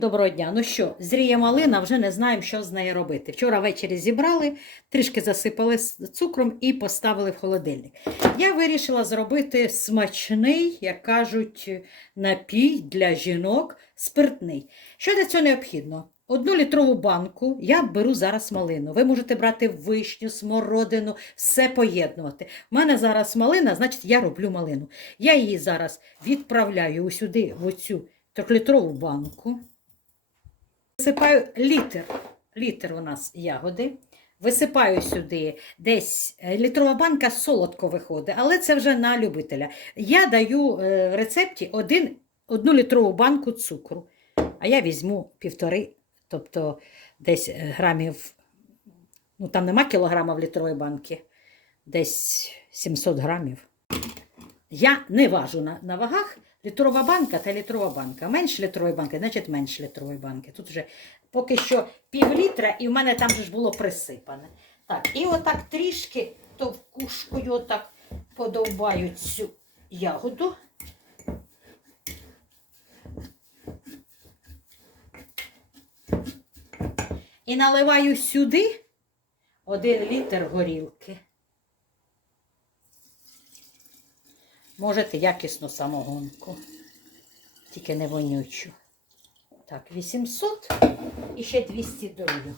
Доброго дня. Ну що, зріє малина, вже не знаємо, що з нею робити. Вчора ввечері зібрали, трішки засипали цукром і поставили в холодильник. Я вирішила зробити смачний, як кажуть, напій для жінок спиртний. Що для цього необхідно? Одну літрову банку я беру зараз малину. Ви можете брати вишню, смородину, все поєднувати. У мене зараз малина, значить я роблю малину. Я її зараз відправляю усюди, в оцю трьохлітрову банку. Висипаю літр. Літр у нас ягоди. Висипаю сюди десь е, літрова банка солодко виходить, але це вже на любителя. Я даю е, в рецепті один, одну літрову банку цукру, а я візьму півтори, тобто десь е, грамів, ну там нема кілограма в літровій банки, десь 700 грамів. Я не важу на, на вагах. Літрова банка та літрова банка. Менш літрової банки, значить менш літрової банки. Тут вже поки що пів літра, і в мене там же ж було присипане. Так, і отак трішки товкушкою отак подовбаю цю ягоду. І наливаю сюди один літр горілки. Можете якісну самогонку, тільки не вонючу. Так, 800 і ще 200 долю.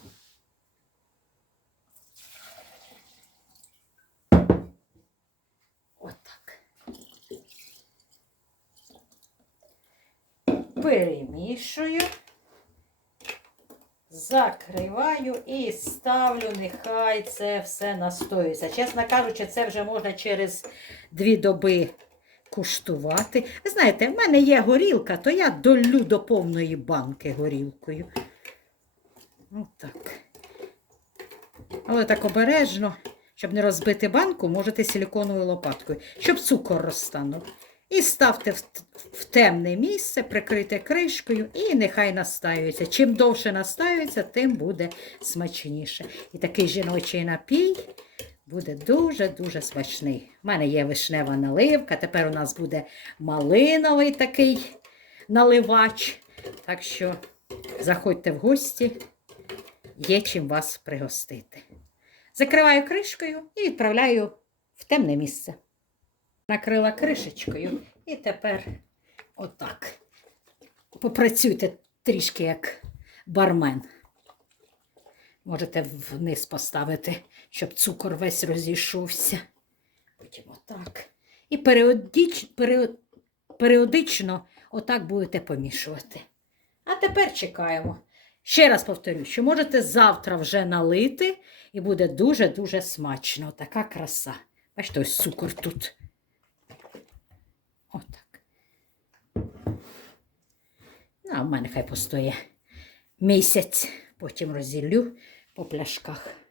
Отак. Перемішую, закриваю і ставлю, нехай це все настоюється. Чесно кажучи, це вже можна через дві доби куштувати. Ви знаєте, в мене є горілка, то я долю до повної банки горілкою. Отак. Але так обережно, щоб не розбити банку, можете силіконовою лопаткою, щоб цукор розтанув. І ставте в темне місце, прикрите кришкою, і нехай настаюється. Чим довше настаюється, тим буде смачніше. І такий жіночий напій буде дуже-дуже смачний. У мене є вишнева наливка, тепер у нас буде малиновий такий наливач. Так що заходьте в гості, є чим вас пригостити. Закриваю кришкою і відправляю в темне місце. Накрила кришечкою і тепер отак. Попрацюйте трішки як бармен. Можете вниз поставити, щоб цукор весь розійшовся. Потім отак. І періодич, період, періодично отак будете помішувати. А тепер чекаємо. Ще раз повторю, що можете завтра вже налити, і буде дуже-дуже смачно. Така краса. Бачите, ось цукор тут. Отак. Ну, а в мене хай постоє місяць, потім розділю po pleszkach.